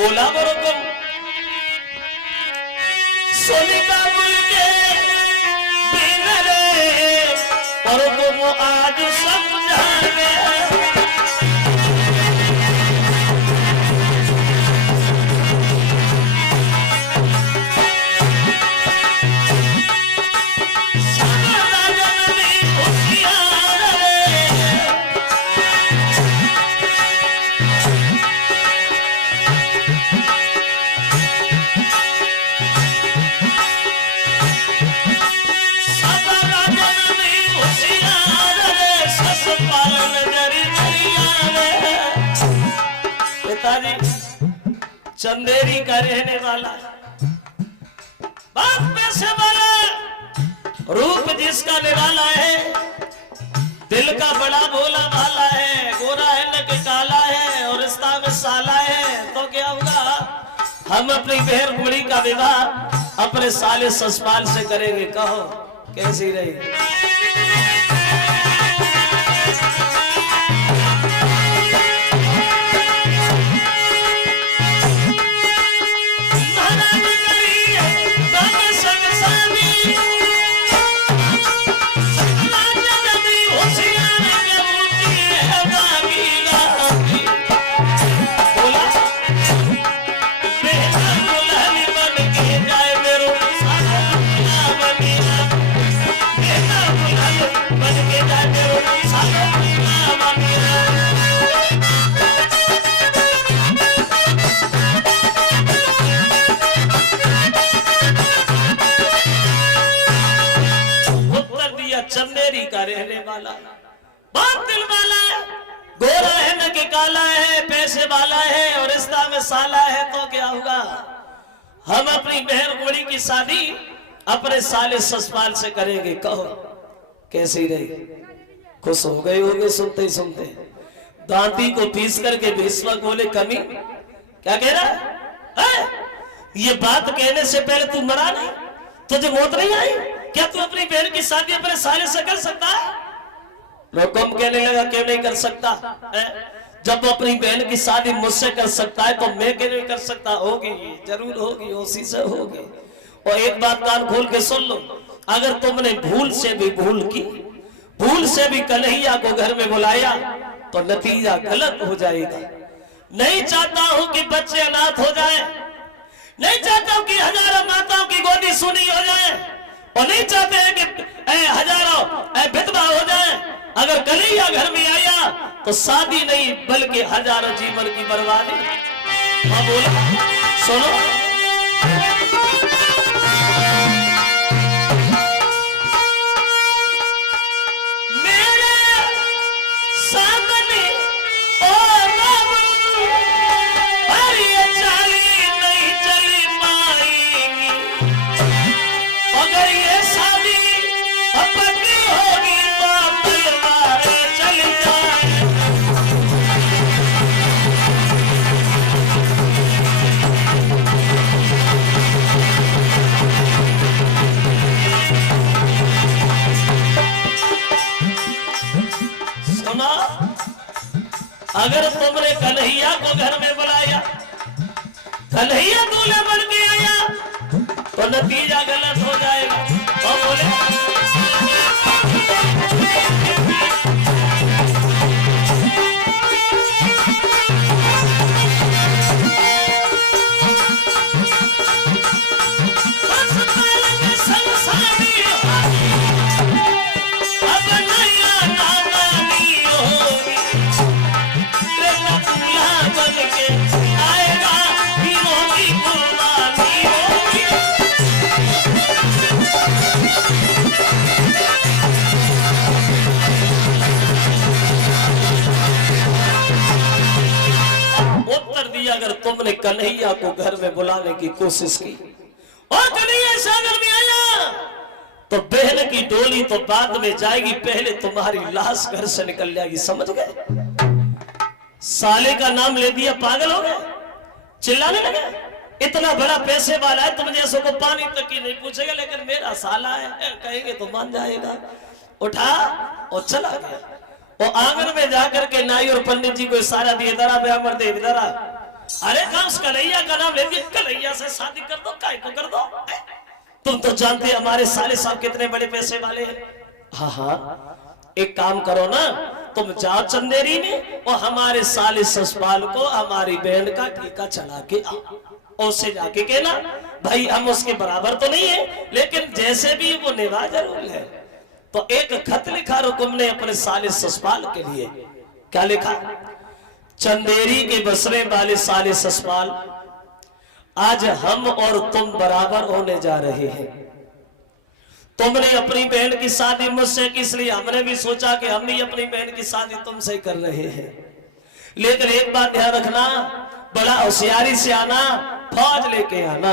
बोला बरो तुम सोने का मुल्के बिन रे पर तुम आज समझावे चंदेरी का रहने वाला बाप पैसे वाला रूप जिसका निराला है दिल का बड़ा भोला भाला है गोरा है न कि काला है और रिश्ता में साला है तो क्या होगा हम अपनी बहन बुढ़ी का विवाह अपने साले ससपाल से करेंगे कहो कैसी रही चंदेरी का रहने वाला बाप दिल वाला है गोरा है न कि काला है पैसे वाला है और रिश्ता में साला है तो क्या होगा हम अपनी बहन गोरी की शादी अपने साले ससपाल से करेंगे कहो कैसी रही खुश हो गए होंगे सुनते ही सुनते दांती को पीस करके भीष्मक बोले कमी क्या कह रहा है ये बात कहने से पहले तू मरा नहीं तुझे मौत नहीं आई क्या तू अपनी बहन की शादी अपने साले से कर सकता है लोगों कहने लगा क्यों नहीं कर सकता है? जब वो अपनी बहन की शादी मुझसे कर सकता है तो मैं क्यों नहीं कर सकता होगी जरूर होगी उसी से होगी और एक बात कान खोल के सुन लो अगर तुमने भूल से भी कन्हैया को घर में बुलाया तो नतीजा गलत हो जाएगा नहीं चाहता हूं कि बच्चे अनाथ हो जाए नहीं चाहता हूं कि हजारों माताओं की गोदी सुनी हो जाए और नहीं चाहते हैं कि हजारों विधवा हो जाए अगर कन्हैया घर में आया तो शादी नहीं बल्कि हजारों जीवन की बर्बादी हाँ बोला सुनो अगर तुमने कन्हैया को घर में बुलाया कन्हैया दूल्हे बन के आया तो नतीजा गलत हो जाएगा और बोले अगर तुमने कन्हैया को घर में बुलाने की कोशिश की और कन्हैया सागर में आया तो बहन की डोली तो बाद में जाएगी पहले तुम्हारी लाश घर से निकल जाएगी समझ गए साले का नाम ले दिया पागल हो गए चिल्लाने लगे इतना बड़ा पैसे वाला है तुम जैसों को पानी तक की नहीं पूछेगा लेकिन मेरा साला है कहेंगे तो मान जाएगा उठा और चला गया और आंगन में जाकर के नाई और पंडित जी को इशारा दिए दरा ब्राह्मण देव दरा अरे का उस कन्हैया का नाम लेके कन्हैया से शादी कर दो, काय को कर दो। तुम तो जानते हमारे साले साहब कितने बड़े पैसे वाले हैं। हाँ हाँ, एक काम करो ना, तुम जाओ चंदेरी में और हमारे साले ससपाल को हमारी बहन का टीका चला के आओ। उससे जाके कहना भाई हम उसके बराबर तो नहीं है, लेकिन जैसे भी वो निभा जरूर है। तो एक खत लिखा रुकुम ने अपने साले ससपाल के लिए। क्या लिखा? चंदेरी के बसरे वाले साले ससपाल, आज हम और तुम बराबर होने जा रहे हैं। तुमने अपनी बहन की शादी मुझसे की, इसलिए हमने भी सोचा कि हम भी अपनी बहन की शादी तुमसे कर रहे हैं। लेकिन एक बात ध्यान रखना, बड़ा होशियारी से आना, फौज लेके आना,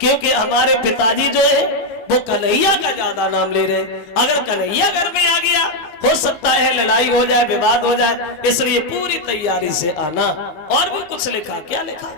क्योंकि हमारे पिताजी जो है वो कन्हैया का ज्यादा नाम ले रहे। अगर कन्हैया घर में आ गया हो सकता है लड़ाई हो जाए, विवाद हो जाए, इसलिए पूरी तैयारी से आना। और भी कुछ लिखा। क्या लिखा?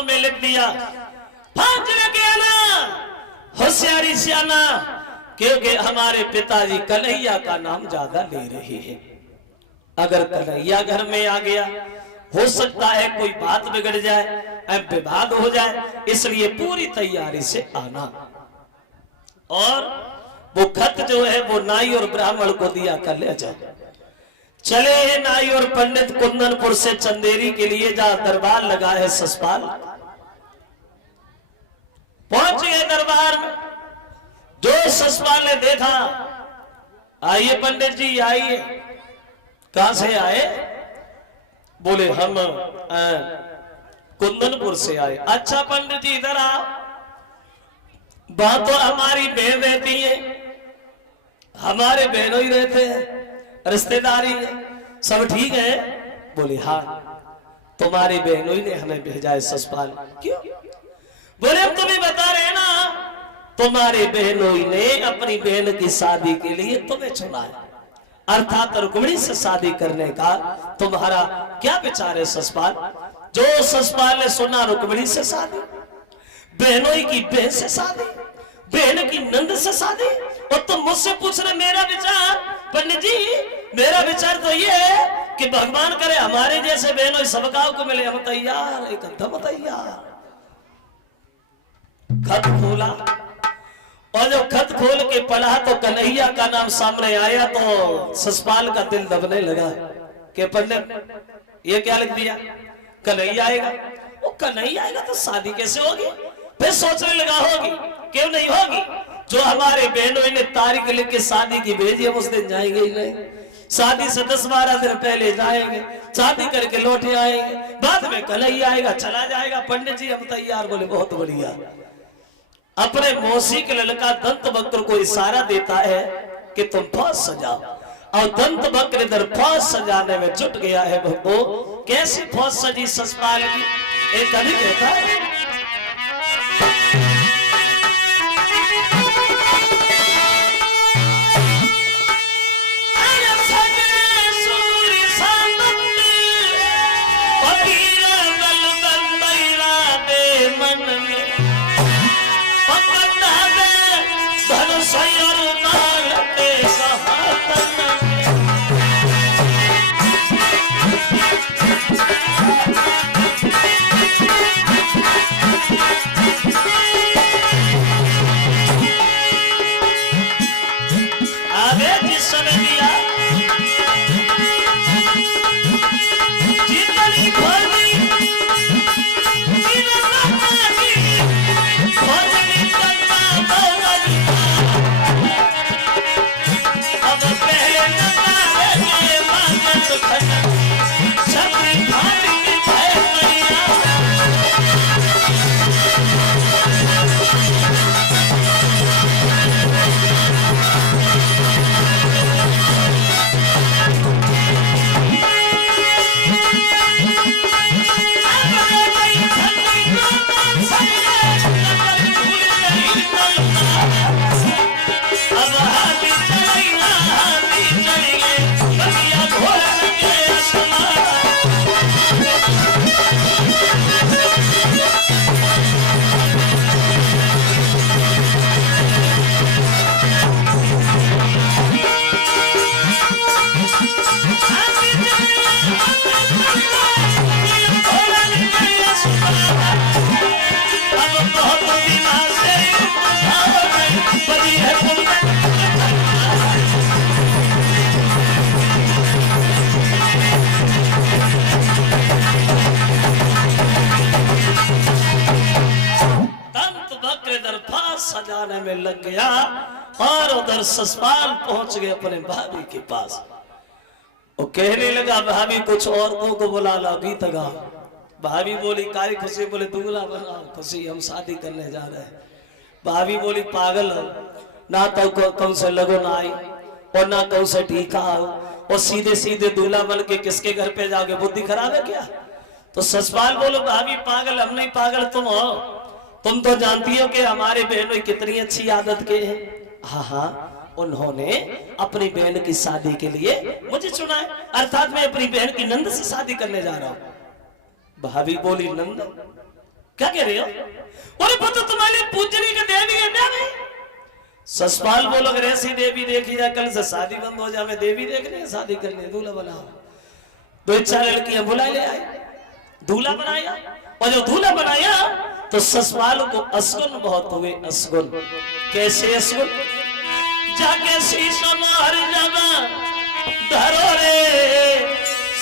में लिख दिया, फौज लेके आना, होशियारी से आना, क्योंकि हमारे पिताजी कन्हैया का नाम ज्यादा ले रहे हैं। अगर कन्हैया घर में आ गया हो सकता है कोई बात बिगड़ जाए, विवाद हो जाए, इसलिए पूरी तैयारी से आना। और वो खत जो है वो नाई और ब्राह्मण को दिया कर ले जाए। चले हैं नाई और पंडित कुंदनपुर से चंदेरी के लिए, जहां दरबार लगा है ससपाल। पहुंच गए दरबार में। जो ससपाल ने देखा, आइए पंडित जी आइए। कहां से आए? बोले हम कुंदनपुर से आए। अच्छा पंडित जी इधर आओ, बात तो हमारी बहन रहती है, हमारे बहनों ही रहते हैं, रिश्तेदारी है, सब ठीक है? बोले हाँ, तुम्हारी बहनों ही ने हमें भेजा है ससपाल। क्यों? बोले हम तुम्हें बता रहे हैं ना, तुम्हारी बहनों ही ने अपनी बहन की शादी के लिए तुम्हें चुना है, अर्थात रुक्मिणी से शादी करने का तुम्हारा क्या विचार है ससपाल? जो ससपाल ने सुना रुक्मिणी से शादी, बहनों की बहन से शादी, बहन की नंद से शादी, और तुम मुझसे पूछ रहे मेरा विचार? पंडित जी मेरा विचार तो ये है कि भगवान करे हमारे जैसे बहनों सबकाओं को मिले, हम तैयार, एकदम तैयार। खत खोला, और जब खत खोल के पढ़ा तो कन्हैया का नाम सामने आया, तो ससपाल का दिल दबने लगा कि पंडित ये क्या लिख दिया? कन्हैया आएगा? वो कल नहीं आएगा तो शादी कैसे होगी? फिर सोचने लगा होगी, क्यों नहीं होगी? जो हमारे बहनों ने तारीख लिख के शादी की भेजी, हम उस दिन जाएंगे ही नहीं। शादी से 10-12 दिन पहले जाएंगे, शादी करके लौटे आएंगे, बाद में कल ही आएगा, चला जाएगा। पंडित जी हम तैयार। बोले बहुत बढ़िया। अपने मौसी के लड़का दंत वक्र को इशारा देता है कि तुम फौज सजाओ, और दंत वक्र इधर फौज सजाने में जुट गया है। भक्तों, कैसी फौज सजी ससपाल की? एक कवि कहता है, सजाने में लग गया, और उधर ससुराल पहुंच गए अपने भाभी के पास। वो कहने लगा, भाभी कुछ औरतों को बुला ला, गीत गा। भाभी बोली काली खुशी? बोले दूल्हा बना खुशी, हम शादी करने जा रहे हैं। भाभी बोली पागल हो ना, तो कौन से लगो ना आई और ना कौन से टीका हो, और सीधे सीधे दूल्हा बन के किसके घर पे जाके? बुद्धि खराब है क्या? तो ससुराल बोलो, भाभी पागल हम नहीं, पागल तुम हो। तुम तो जानती हो कि हमारे बहनों कितनी अच्छी आदत के हैं। हाँ हाँ, उन्होंने अपनी बहन की शादी के लिए मुझे चुना है, अर्थात मैं अपनी बहन की नंद से शादी करने जा रहा हूँ। भाभी बोली नंद? क्या कह रहे हो? बोले पुत्र तुम्हारी पूजनी के देवी है क्या? ससुराल बोलो, अगर ऐसी देवी देखी जाए कल से शादी बंद हो जाए। मैं देवी देखने शादी करने, दूल्हा बनाओ। 2-4 लड़कियां बुला ले आए, दूल्हा बनाया। और जो दूल्हा बनाया तो ससुराल को असगुन बहुत हुए। असगुन कैसे असगुन? जाके शीशो मार जगह धरो रे,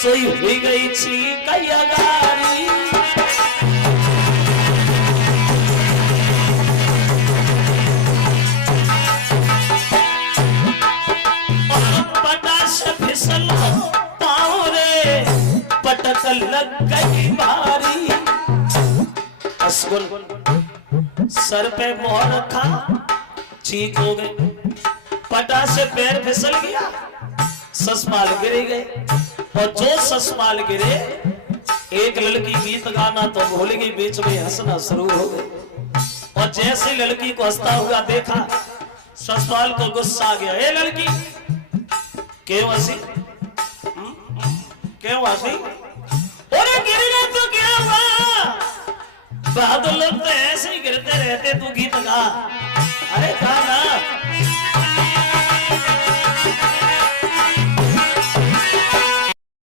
सोई हुई गई छी कैया गारी। पटा से फिसल पाँव रे, पटक लग गई भारी। असगुन सर पे मोहर रखा, ठीक हो गए। पटा से पैर फिसल गया, ससुराल गिरे गए। और जो ससुराल गिरे, एक लड़की गीत गाना तो भूल गई, बीच में हंसना शुरू हो गई। और जैसे लड़की को हंसता हुआ देखा, ससुराल को गुस्सा आ गया। ए लड़की क्यों हंसी? क्यों हंसी? अरे गिरी ना तो क्या हुआ? बहादुर लोग तो ऐसे ही गिरते रहते, तू गीत गा। अरे गाना